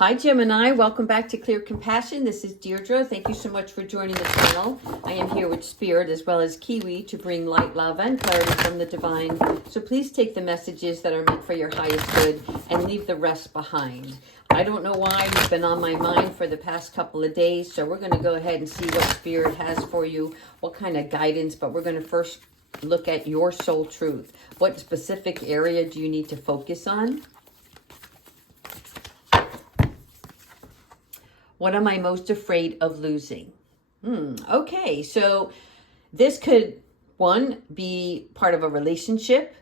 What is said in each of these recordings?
Hi, Gemini. Welcome back to Clear Compassion. This is Deirdre. Thank you so much for joining the channel. I am here with Spirit as well as Kiwi to bring light, love, and clarity from the divine. So please take the messages that are meant for your highest good and leave the rest behind. I don't know why you've been on my mind for the past couple of days, so we're going to go ahead and see what Spirit has for you, what kind of guidance, but we're going to first look at your soul truth. What specific area do you need to focus on? What am I most afraid of losing? Okay, so this could, one, be part of a relationship,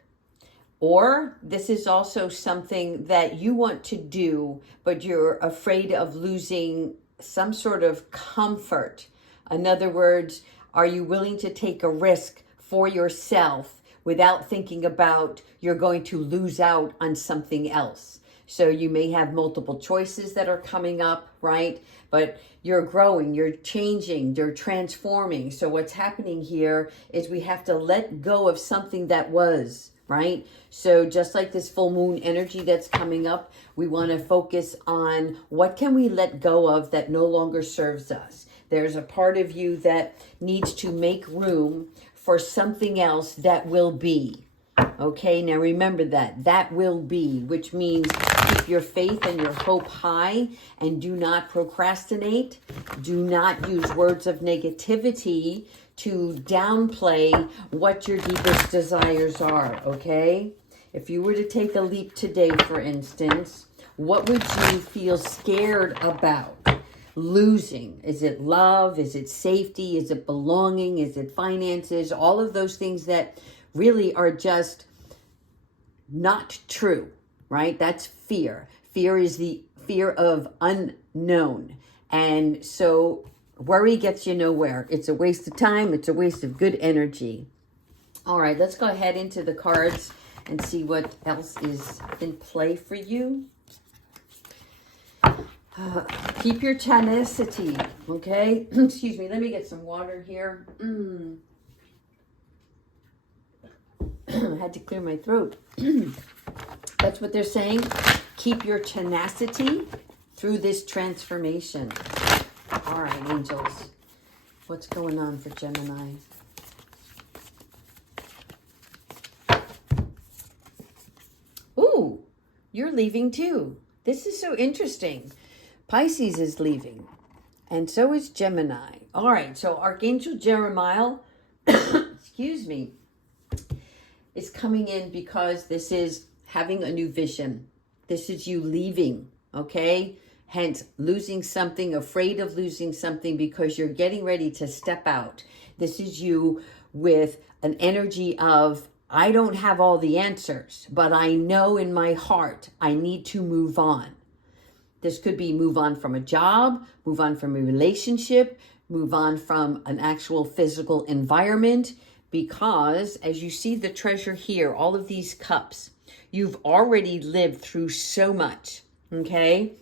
or this is also something that you want to do, but you're afraid of losing some sort of comfort. In other words, are you willing to take a risk for yourself without thinking about you're going to lose out on something else? So you may have multiple choices that are coming up, right? But you're growing, you're changing, you're transforming. So what's happening here is we have to let go of something that was, right? So just like this full moon energy that's coming up, we want to focus on what can we let go of that no longer serves us. There's a part of you that needs to make room for something else that will be. Okay, now remember that will be, which means keep your faith and your hope high and do not procrastinate. Do not use words of negativity to downplay what your deepest desires are, okay? If you were to take a leap today, for instance, what would you feel scared about losing? Is it love? Is it safety? Is it belonging? Is it finances? All of those things that really are just not true, right? That's fear. Fear is the fear of unknown. And so worry gets you nowhere. It's a waste of time. It's a waste of good energy. All right, let's go ahead into the cards and see what else is in play for you. Keep your tenacity, okay? Excuse me, let me get some water here. I had to clear my throat. That's what they're saying. Keep your tenacity through this transformation. All right, angels. What's going on for Gemini? Ooh, you're leaving too. This is so interesting. Pisces is leaving. And so is Gemini. All right, so Archangel Jeremiah, excuse me, is coming in because this is having a new vision. This is you leaving, okay? Hence, losing something, afraid of losing something because you're getting ready to step out. This is you with an energy of, I don't have all the answers, but I know in my heart I need to move on. This could be move on from a job, move on from a relationship, move on from an actual physical environment, because as you see the treasure here, all of these cups, you've already lived through so much, okay?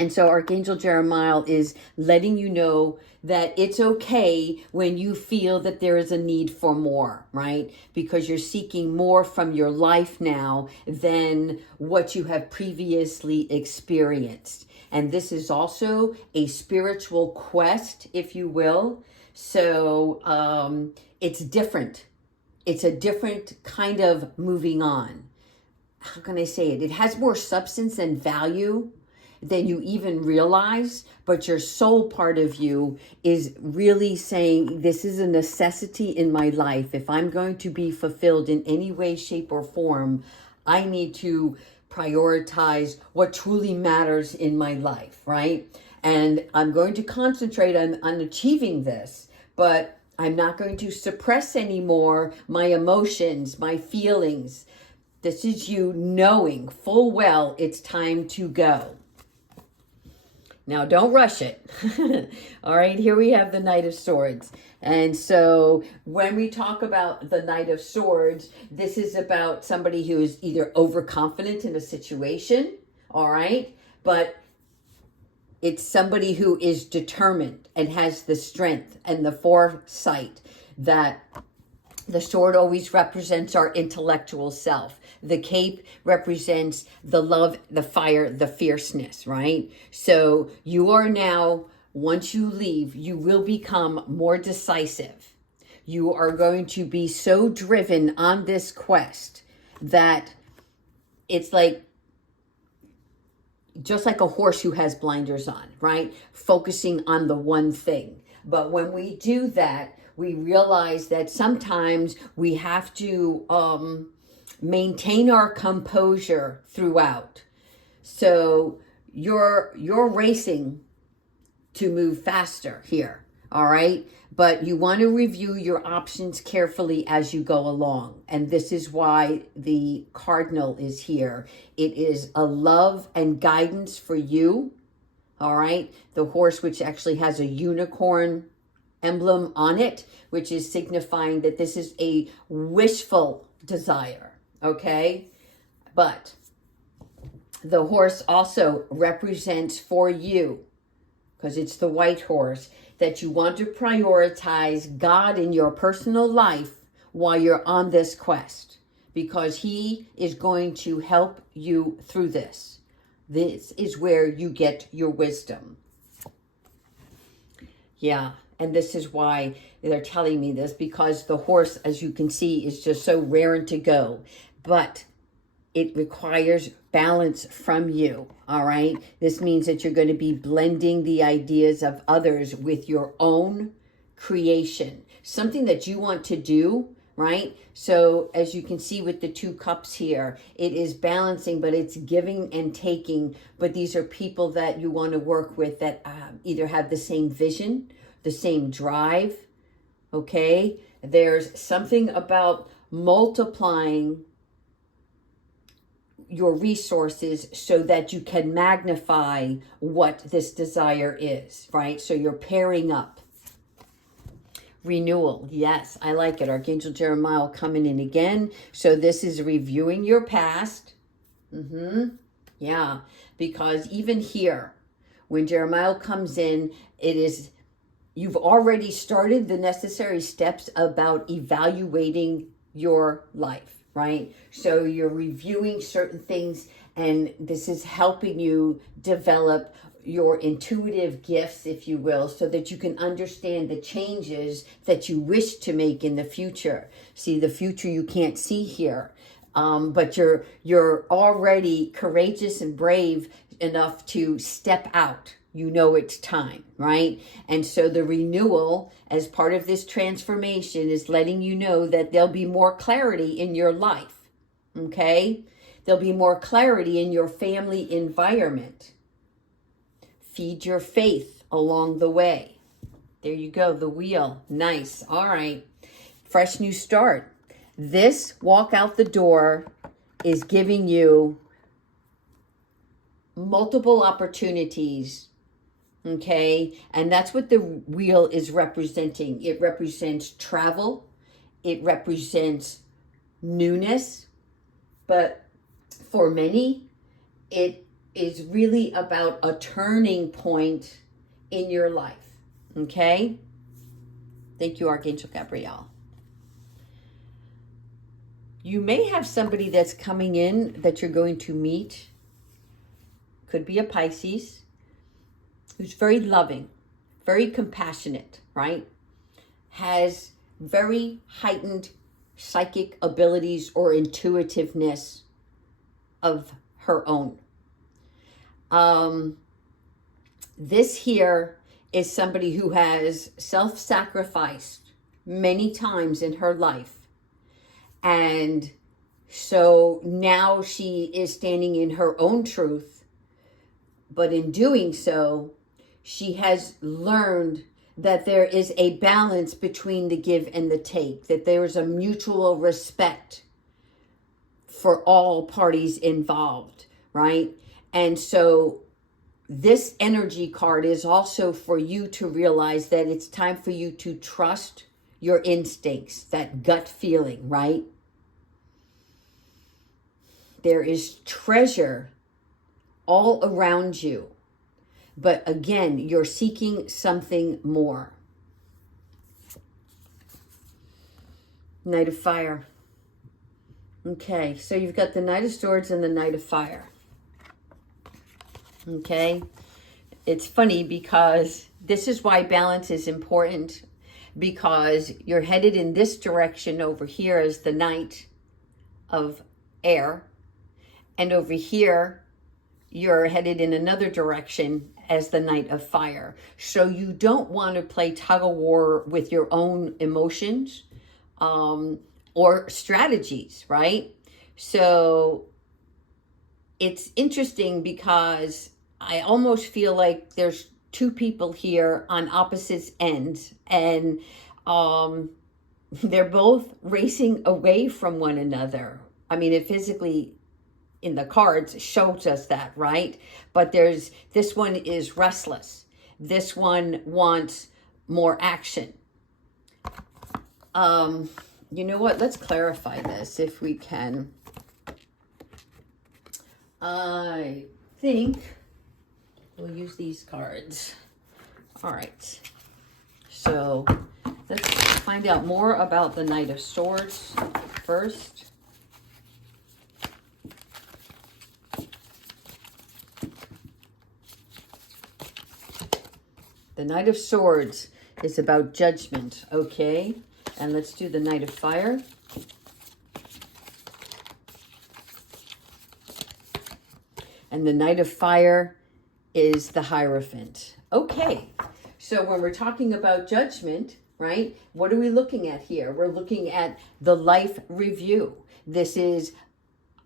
And so Archangel Jeremiah is letting you know that it's okay when you feel that there is a need for more, right? Because you're seeking more from your life now than what you have previously experienced. And this is also a spiritual quest, if you will. So it's different. It's a different kind of moving on. How can I say it? It has more substance and value than you even realize, but your soul part of you is really saying, this is a necessity in my life. If I'm going to be fulfilled in any way, shape, or form, I need to prioritize what truly matters in my life, right? And I'm going to concentrate on achieving this, but I'm not going to suppress anymore my emotions, my feelings. This is you knowing full well it's time to go. Now, don't rush it. All right, here we have the Knight of Swords. And so when we talk about the Knight of Swords, this is about somebody who is either overconfident in a situation, all right? But it's somebody who is determined and has the strength and the foresight that the sword always represents our intellectual self. The cape represents the love, the fire, the fierceness, right? So you are now, once you leave, you will become more decisive. You are going to be so driven on this quest that it's like, just like a horse who has blinders on, right? Focusing on the one thing. But when we do that, we realize that sometimes we have to maintain our composure throughout. So you're racing to move faster here, all right? But you want to review your options carefully as you go along. And this is why the cardinal is here. It is a love and guidance for you, all right? The horse, which actually has a unicorn emblem on it, which is signifying that this is a wishful desire, okay? But the horse also represents for you, because it's the white horse, that you want to prioritize God in your personal life while you're on this quest, because he is going to help you through this. This is where you get your wisdom. Yeah, and this is why they're telling me this, because the horse, as you can see, is just so raring to go. But it requires balance from you, all right? This means that you're going to be blending the ideas of others with your own creation, something that you want to do, right? So as you can see with the 2 cups here, it is balancing, but it's giving and taking. But these are people that you want to work with that either have the same vision, the same drive, okay? There's something about multiplying your resources so that you can magnify what this desire is, right? So you're pairing up. Renewal. Yes, I like it. Archangel Jeremiah coming in again. So this is reviewing your past. Yeah, because even here, when Jeremiah comes in, it is, you've already started the necessary steps about evaluating your life. Right? So you're reviewing certain things, and this is helping you develop your intuitive gifts, if you will, so that you can understand the changes that you wish to make in the future. See, the future you can't see here, but you're already courageous and brave enough to step out. You know it's time, right? And so the renewal as part of this transformation is letting you know that there'll be more clarity in your life, okay? There'll be more clarity in your family environment. Feed your faith along the way. There you go, the wheel. Nice. All right. Fresh new start. This walk out the door is giving you multiple opportunities. Okay, and that's what the wheel is representing. It represents travel. It represents newness. But for many, it is really about a turning point in your life. Okay? Thank you, Archangel Gabriel. You may have somebody that's coming in that you're going to meet. Could be a Pisces, who's very loving, very compassionate, right? Has very heightened psychic abilities or intuitiveness of her own. This here is somebody who has self-sacrificed many times in her life. And so now she is standing in her own truth. But in doing so, she has learned that there is a balance between the give and the take, that there is a mutual respect for all parties involved, right? And so this energy card is also for you to realize that it's time for you to trust your instincts, that gut feeling, right? There is treasure all around you. But again, you're seeking something more. Knight of Fire. Okay, so you've got the Knight of Swords and the Knight of Fire. Okay, it's funny because this is why balance is important, because you're headed in this direction over here as the Knight of Air, and over here you're headed in another direction as the Knight of Fire. So you don't want to play tug of war with your own emotions or strategies, right? So it's interesting because I almost feel like there's two people here on opposite ends, and they're both racing away from one another. I mean, it physically in the cards shows us that, right? But this one is restless. This one wants more action. You know what? Let's clarify this if we can. I think we'll use these cards. All right. So let's find out more about the Knight of Swords first. The Knight of Swords is about judgment, okay? And let's do the Knight of Fire. And the Knight of Fire is the Hierophant. Okay, so when we're talking about judgment, right, what are we looking at here? We're looking at the life review. This is,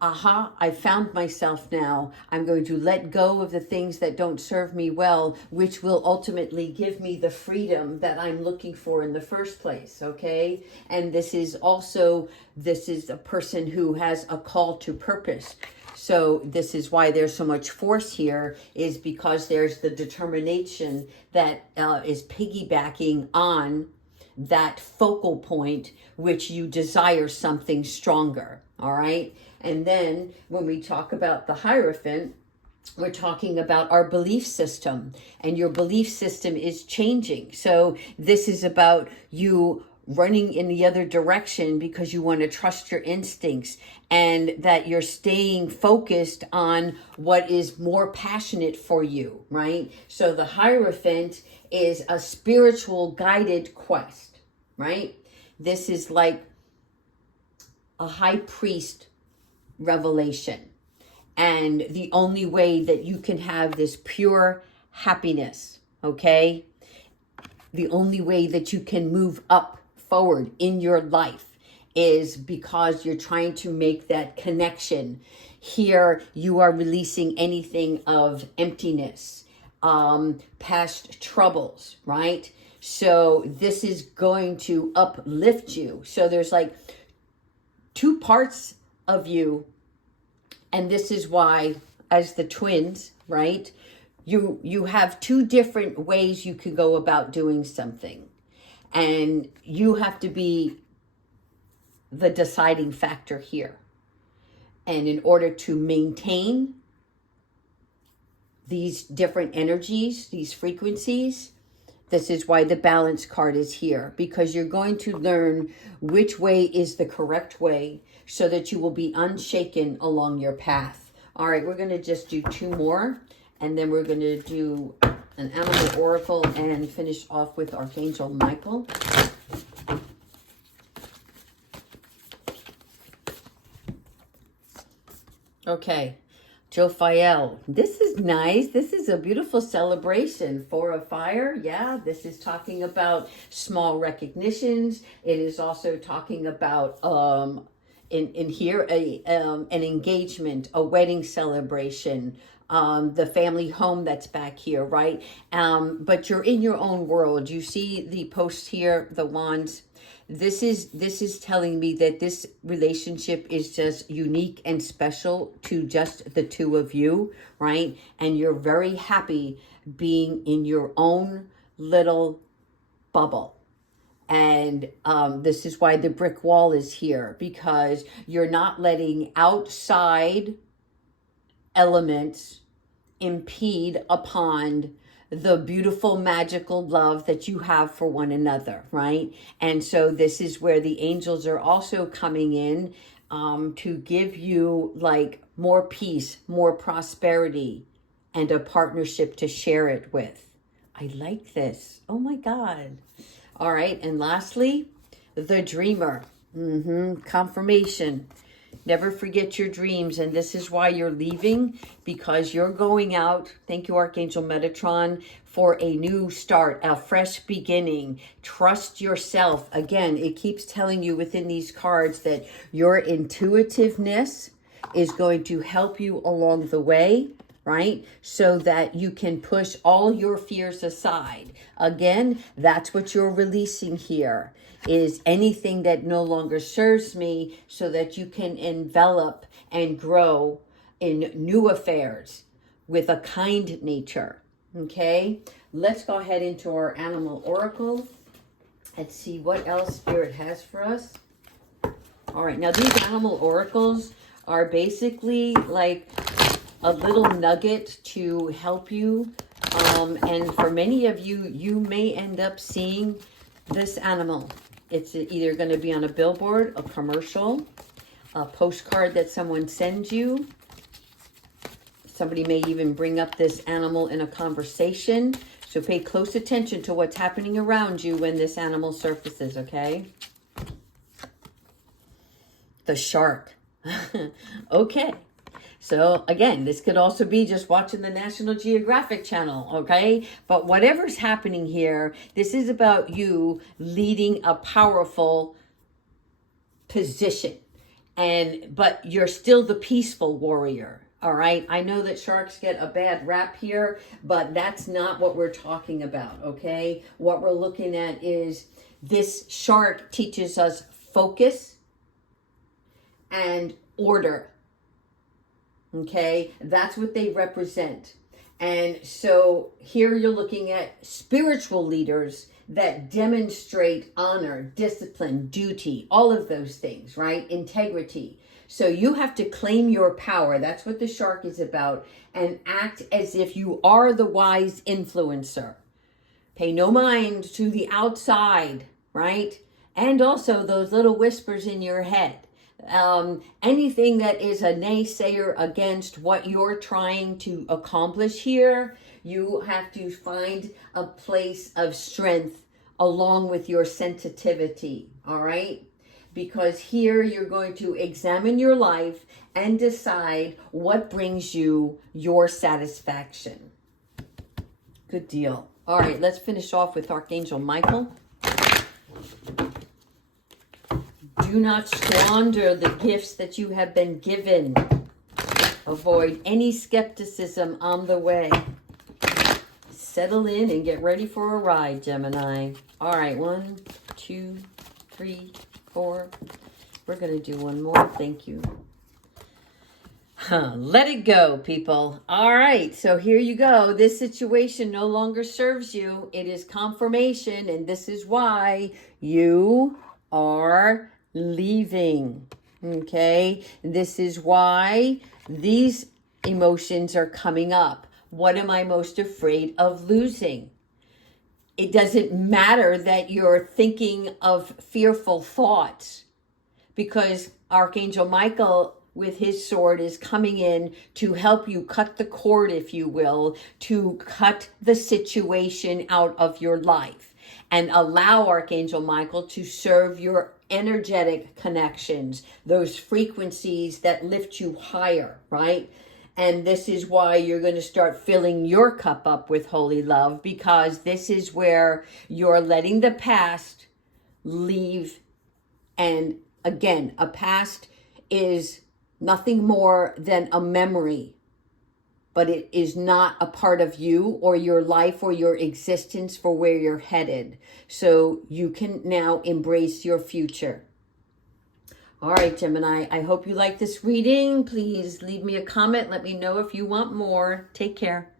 I found myself now. I'm going to let go of the things that don't serve me well, which will ultimately give me the freedom that I'm looking for in the first place, okay? And this is a person who has a call to purpose. So this is why there's so much force here, is because there's the determination that is piggybacking on that focal point, which you desire something stronger, all right? And then when we talk about the Hierophant, we're talking about our belief system, and your belief system is changing. So this is about you running in the other direction because you want to trust your instincts, and that you're staying focused on what is more passionate for you, right? So the Hierophant is a spiritual guided quest, right? This is like a high priest revelation. And the only way that you can have this pure happiness, okay? The only way that you can move up forward in your life is because you're trying to make that connection. Here, you are releasing anything of emptiness, past troubles, right? So this is going to uplift you. So there's like two parts of you, and this is why, as the twins, right, you have two different ways you can go about doing something, and you have to be the deciding factor here. And in order to maintain these different energies, these frequencies, this is why the balance card is here, because you're going to learn which way is the correct way so that you will be unshaken along your path. All right, we're going to just do two more, and then we're going to do an animal oracle and finish off with Archangel Michael. Okay. Jophiel, this is nice. This is a beautiful celebration. Four of Fire, yeah, this is talking about small recognitions. It is also talking about in here an engagement, a wedding celebration, the family home that's back here, right? But you're in your own world. You see the post here, the wands. This is telling me that this relationship is just unique and special to just the two of you, right? And you're very happy being in your own little bubble. And this is why the brick wall is here, because you're not letting outside elements impede upon the beautiful, magical love that you have for one another, right? And so this is where the angels are also coming in to give you like more peace, more prosperity, and a partnership to share it with. I like this. Oh my God. All right. And lastly, the dreamer. Confirmation. Never forget your dreams. And this is why you're leaving, because you're going out. Thank you, Archangel Metatron, for a new start, a fresh beginning. Trust yourself. Again, it keeps telling you within these cards that your intuitiveness is going to help you along the way, right? So that you can push all your fears aside. Again, that's what you're releasing here, is anything that no longer serves me, so that you can envelop and grow in new affairs with a kind nature. Okay, let's go ahead into our animal oracle and see what else Spirit has for us. All right, now these animal oracles are basically like a little nugget to help you. And for many of you, you may end up seeing this animal. It's either going to be on a billboard, a commercial, a postcard that someone sends you. Somebody may even bring up this animal in a conversation. So pay close attention to what's happening around you when this animal surfaces, okay? The shark. Okay. So again, this could also be just watching the National Geographic Channel, okay? But whatever's happening here, this is about you leading a powerful position. But you're still the peaceful warrior, all right? I know that sharks get a bad rap here, but that's not what we're talking about, okay? What we're looking at is this shark teaches us focus and order. Okay, that's what they represent. And so here you're looking at spiritual leaders that demonstrate honor, discipline, duty, all of those things, right? Integrity. So you have to claim your power. That's what the shark is about. And act as if you are the wise influencer. Pay no mind to the outside, right? And also those little whispers in your head. Anything that is a naysayer against what you're trying to accomplish here, you have to find a place of strength along with your sensitivity, all right? Because here you're going to examine your life and decide what brings you your satisfaction. Good deal. All right, let's finish off with Archangel Michael. Do not squander the gifts that you have been given. Avoid any skepticism on the way. Settle in and get ready for a ride, Gemini. All right, 1, 2, 3, 4. We're going to do one more. Thank you. Let it go, people. All right, so here you go. This situation no longer serves you. It is confirmation, and this is why you are leaving. Okay, this is why these emotions are coming up. What am I most afraid of losing? It doesn't matter that you're thinking of fearful thoughts, because Archangel Michael with his sword is coming in to help you cut the cord, if you will, to cut the situation out of your life and allow Archangel Michael to serve your energetic connections, those frequencies that lift you higher, right? And this is why you're going to start filling your cup up with holy love, because this is where you're letting the past leave. And again, a past is nothing more than a memory, but it is not a part of you or your life or your existence for where you're headed. So you can now embrace your future. All right, Gemini, I hope you like this reading. Please leave me a comment. Let me know if you want more. Take care.